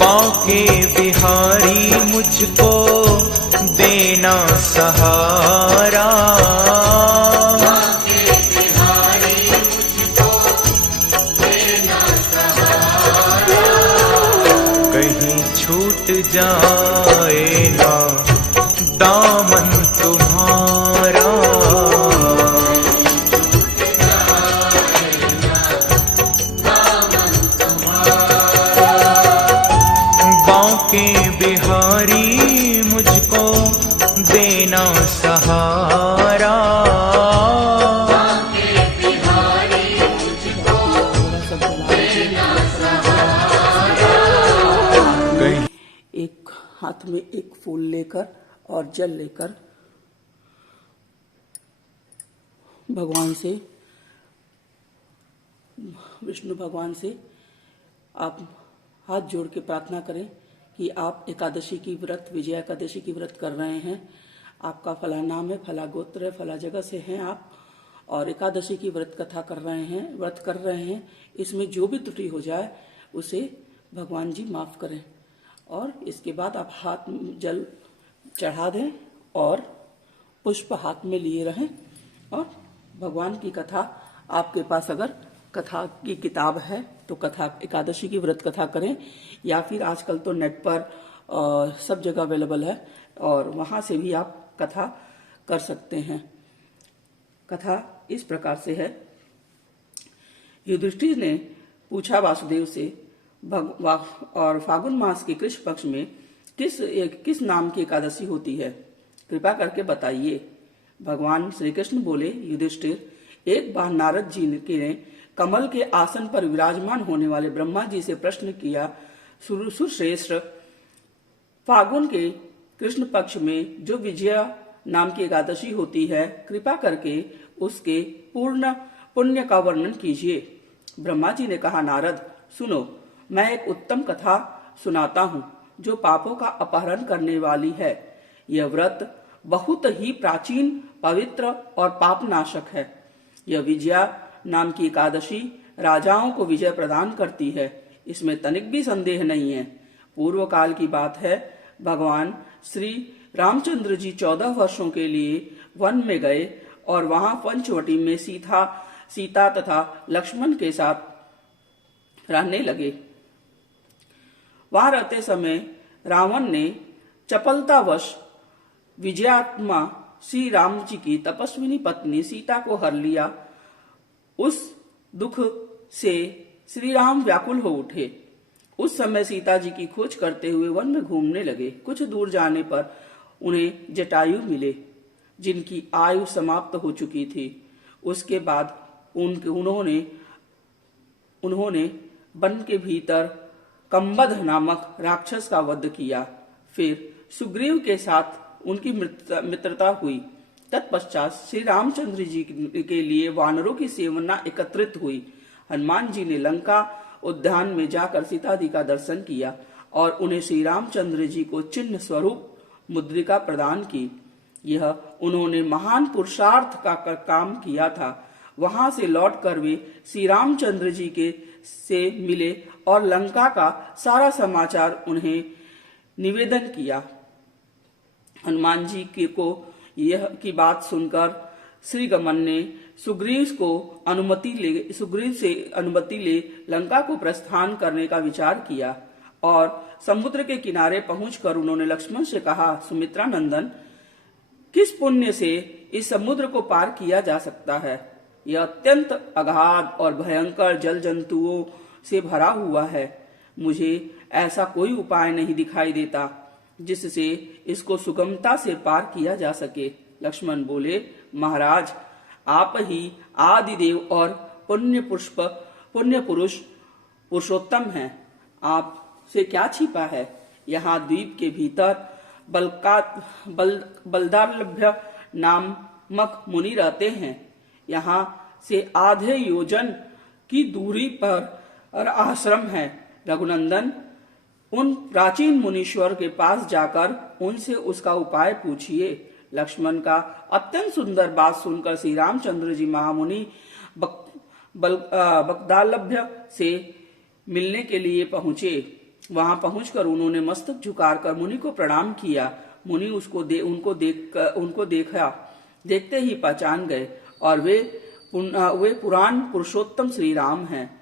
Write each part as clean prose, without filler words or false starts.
बांके बिहारी मुझको देना सहारा। कहीं छूट जाए ना दामन तुम्हारा। बांके बिहारी मुझको देना सहारा। एक हाथ में एक फूल लेकर और जल लेकर भगवान से, विष्णु भगवान से आप हाथ जोड़ के प्रार्थना करें कि आप एकादशी की व्रत, विजया एकादशी की व्रत कर रहे हैं। आपका फला नाम है, फला गोत्र है, फला जगह से हैं आप, और एकादशी की व्रत कथा कर रहे हैं, व्रत कर रहे हैं। इसमें जो भी त्रुटि हो जाए उसे भगवान जी माफ करें। और इसके बाद आप हाथ जल चढ़ा दें और पुष्प हाथ में लिए रहें और भगवान की कथा, आपके पास अगर कथा की किताब है तो कथा, एकादशी की व्रत कथा करें, या फिर आजकल तो नेट पर सब जगह अवेलेबल है और वहां से भी आप कथा कर सकते हैं। कथा इस प्रकार से है। युधिष्ठिर ने पूछा वासुदेव से, और फागुन मास के कृष्ण पक्ष में किस नाम की एकादशी होती है, कृपा करके बताइए। भगवान श्री कृष्ण बोले, युधिष्ठिर, एक बार नारद जी ने कमल के आसन पर विराजमान होने वाले ब्रह्मा जी से प्रश्न किया, सुरश्रेष्ठ, फागुन के कृष्ण पक्ष में जो विजया नाम की एकादशी होती है, कृपा करके उसके पूर्ण पुण्य का वर्णन कीजिए। ब्रह्मा जी ने कहा, नारद सुनो, मैं एक उत्तम कथा सुनाता हूँ जो पापों का अपहरण करने वाली है। यह व्रत बहुत ही प्राचीन, पवित्र और पापनाशक है। यह विजया नाम की एकादशी राजाओं को विजय प्रदान करती है, इसमें तनिक भी संदेह नहीं है। पूर्व काल की बात है, भगवान श्री रामचंद्र जी 14 वर्षों के लिए वन में गए और वहां पंचवटी में सीता तथा लक्ष्मण के साथ रहने लगे। वहां रहते समय रावण ने चपलतावश विजयात्मा श्री राम जी की तपस्विनी पत्नी सीता को हर लिया। उस दुख से श्री राम व्याकुल हो उठे। उस समय सीता जी की खोज करते हुए वन में घूमने लगे। कुछ दूर जाने पर उन्हें जटायु मिले, जिनकी आयु समाप्त हो चुकी थी। उसके बाद उन्होंने वन के भीतर कंबध नामक राक्षस का वध किया। फिर सुग्रीव के साथ उनकी मित्रता हुई। तत्पश्चात श्री रामचंद्र जी के लिए वानरों की सेना एकत्रित हुई। हनुमान जी ने लंका उद्यान में जाकर सीता जी का दर्शन किया और उन्हें श्री रामचंद्र जी को चिन्ह स्वरूप मुद्रिका प्रदान की। यह उन्होंने महान पुरुषार्थ का काम किया था। वहां से लौटकर वे श्री रामचंद्र जी से मिले और लंका का सारा समाचार उन्हें निवेदन किया। हनुमान जी को यह की बात सुनकर श्री गमन ने सुग्रीव से अनुमति ले लंका को प्रस्थान करने का विचार किया और समुद्र के किनारे पहुंचकर उन्होंने लक्ष्मण से कहा, सुमित्रा नंदन, किस पुण्य से इस समुद्र को पार किया जा सकता है? यह अत्यंत अगाध और भयंकर जल जंतुओं से भरा हुआ है। मुझे ऐसा कोई उपाय नहीं दिखाई देता जिससे इसको सुगमता से पार किया जा सके। लक्ष्मण बोले, महाराज, आप ही आदि देव और पुण्य पुरुष पुरुषोत्तम हैं। आपसे क्या छिपा है? यहाँ द्वीप के भीतर बलदालभ्य नामक मुनि रहते हैं। यहाँ से आधे योजन की दूरी पर आश्रम है। रघुनंदन, उन प्राचीन मुनीश्वर के पास जाकर उनसे उसका उपाय पूछिए। लक्ष्मण का अत्यंत सुंदर बात सुनकर श्री रामचंद्र जी महामुनि बगदालभ्य से मिलने के लिए पहुंचे। वहां पहुंचकर उन्होंने मस्तक झुकाकर मुनि को प्रणाम किया। मुनि उनको देखते ही पहचान गए और वे पुराण पुरुषोत्तम श्री राम हैं,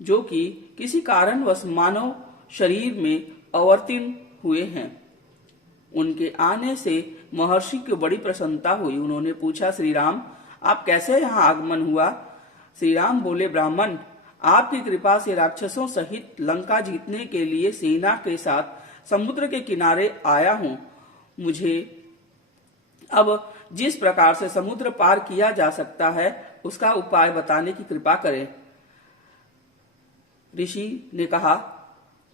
जो कि किसी कारणवश मानव शरीर में अवतीर्ण हुए हैं। उनके आने से महर्षि को बड़ी प्रसन्नता हुई। उन्होंने पूछा, श्री राम, आप कैसे यहाँ आगमन हुआ? श्री राम बोले, ब्राह्मण, आपकी कृपा से राक्षसों सहित लंका जीतने के लिए सेना के साथ समुद्र के किनारे आया हूँ। मुझे अब जिस प्रकार से समुद्र पार किया जा सकता है उसका उपाय बताने की कृपा करें। ऋषि ने कहा,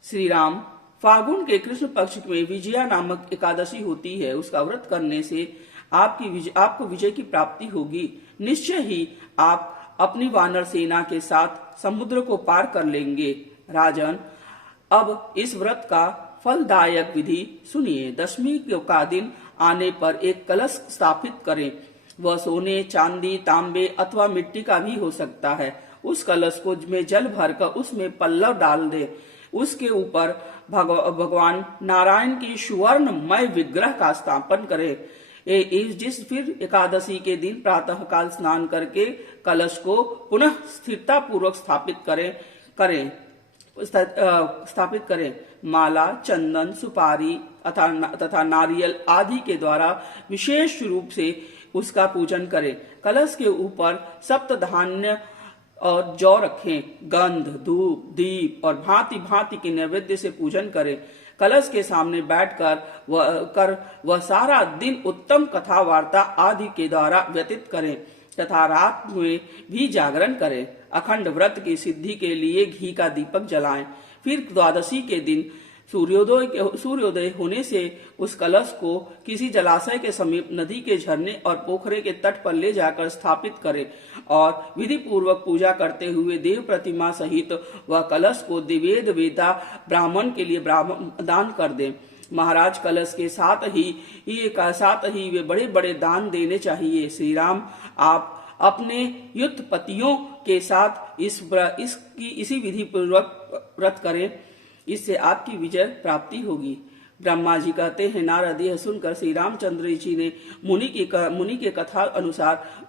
श्री राम, फागुन के कृष्ण पक्ष में विजया नामक एकादशी होती है। उसका व्रत करने से आपको विजय की प्राप्ति होगी। निश्चय ही आप अपनी वानर सेना के साथ समुद्र को पार कर लेंगे। राजन, अब इस व्रत का फलदायक विधि सुनिए। दशमी का दिन आने पर एक कलश स्थापित करें। वह सोने, चांदी, तांबे अथवा मिट्टी का भी हो सकता है। उस कलश को में जल भरकर उसमें पल्लव डाल दे। उसके ऊपर भगवान नारायण की सुवर्णमय विग्रह का स्थापन करें। फिर एकादशी के दिन प्रातः काल स्नान करके कलश को पुनः स्थिरता पूर्वक स्थापित करें। माला, चंदन, सुपारी तथा नारियल आदि के द्वारा विशेष रूप से उसका पूजन करें। कलश के ऊपर सप्त धान्य और जौ रखें। गंध, धूप, दीप और भांति भांति के नैवेद्य से पूजन करें। कलश के सामने बैठकर वह सारा दिन उत्तम कथा वार्ता आदि के द्वारा व्यतीत करें तथा रात में भी जागरण करें। अखंड व्रत की सिद्धि के लिए घी का दीपक जलाएं। फिर द्वादशी के दिन सूर्योदय होने से उस कलश को किसी जलाशय के समीप, नदी के झरने और पोखरे के तट पर ले जाकर स्थापित करें और विधि पूर्वक पूजा करते हुए देव प्रतिमा सहित वह कलश को दिवेद वेदा ब्राह्मण के लिए दान कर दें। महाराज, कलश के साथ ही वे बड़े बड़े दान देने चाहिए। श्री राम, आप अपने युद्धपतियों के साथ इसी विधि पूर्वक व्रत करें। इससे आपकी विजय प्राप्ति होगी। ब्रह्मा जी कहते हैं, नारद यह सुनकर श्री रामचंद्र जी ने मुनि के कथा अनुसार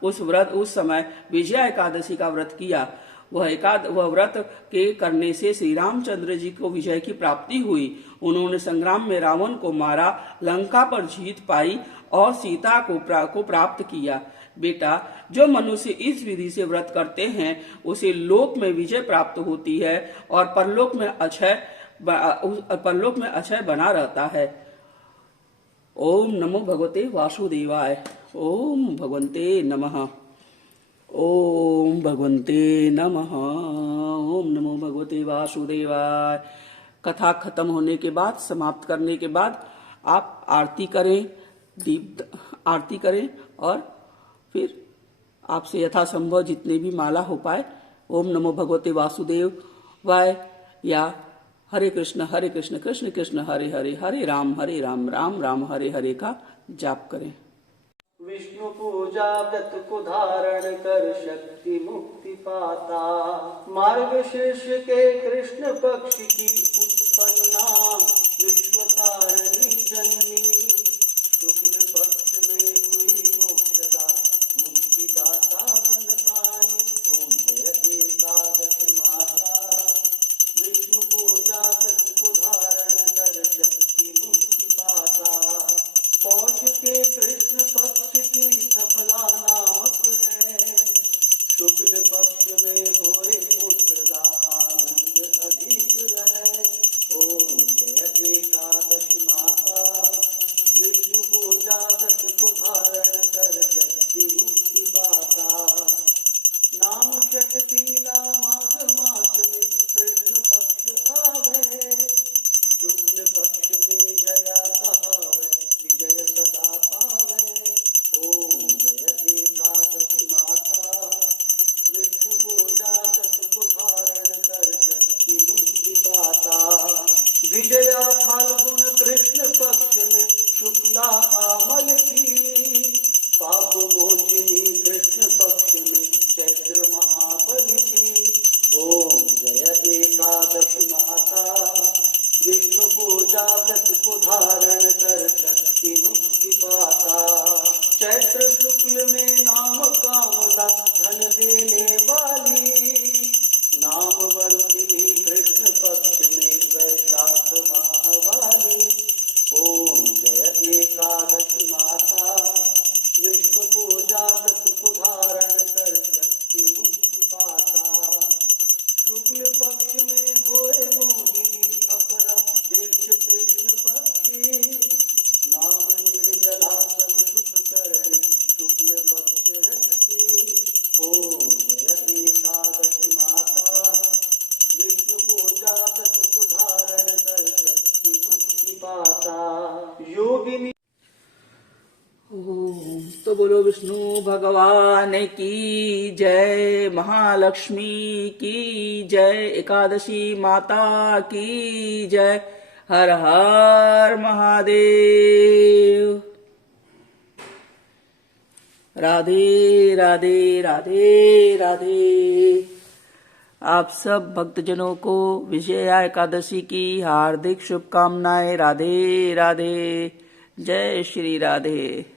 उस समय विजया एकादशी का व्रत किया। वह व्रत के करने से श्री रामचंद्र जी को विजय की प्राप्ति हुई। उन्होंने संग्राम में रावण को मारा, लंका पर जीत पाई और सीता को प्राप्त किया। बेटा, जो मनुष्य इस विधि से व्रत करते हैं उसे लोक में विजय प्राप्त होती है और परलोक में अक्षय बना रहता है। ओम नमो भगवते वासुदेवाय। ओम भगवते नमः। ओम भगवते नमः। ओम नमो भगवते वासुदेवाय। कथा खत्म होने के बाद, समाप्त करने के बाद आप आरती करें, दीप आरती करें और फिर आपसे यथासंभव जितने भी माला हो पाए ओम नमो भगवते वासुदेवाय या हरे कृष्ण कृष्ण कृष्ण हरे हरे, हरे राम राम राम हरे हरे का जाप करें। विष्णु पूजा व्रत को धारण कर शक्ति मुक्ति पाता, मार्ग शीर्ष के कृष्ण पक्ष की उत्पन्ना विश्वतारिणी जन्मी, शुक्ल पक्ष में हुई मोक्षदा मुक्तिदाता बन पाई। ओम जय एकादशी माता, विष्णु पूजा व्रत को धारण कर शक्ति मुक्ति पाता, पौष के कृष्ण पक्ष की सफला नामक है, शुक्ल पक्ष में होए पुत्रदा आनंद अधिक रहे। तो बोलो विष्णु भगवान की जय, महालक्ष्मी की जय, एकादशी माता की जय। हर हर महादेव। राधे राधे राधे राधे। आप सब भक्तजनों को विजया एकादशी की हार्दिक शुभकामनाएं। राधे राधे। जय श्री राधे।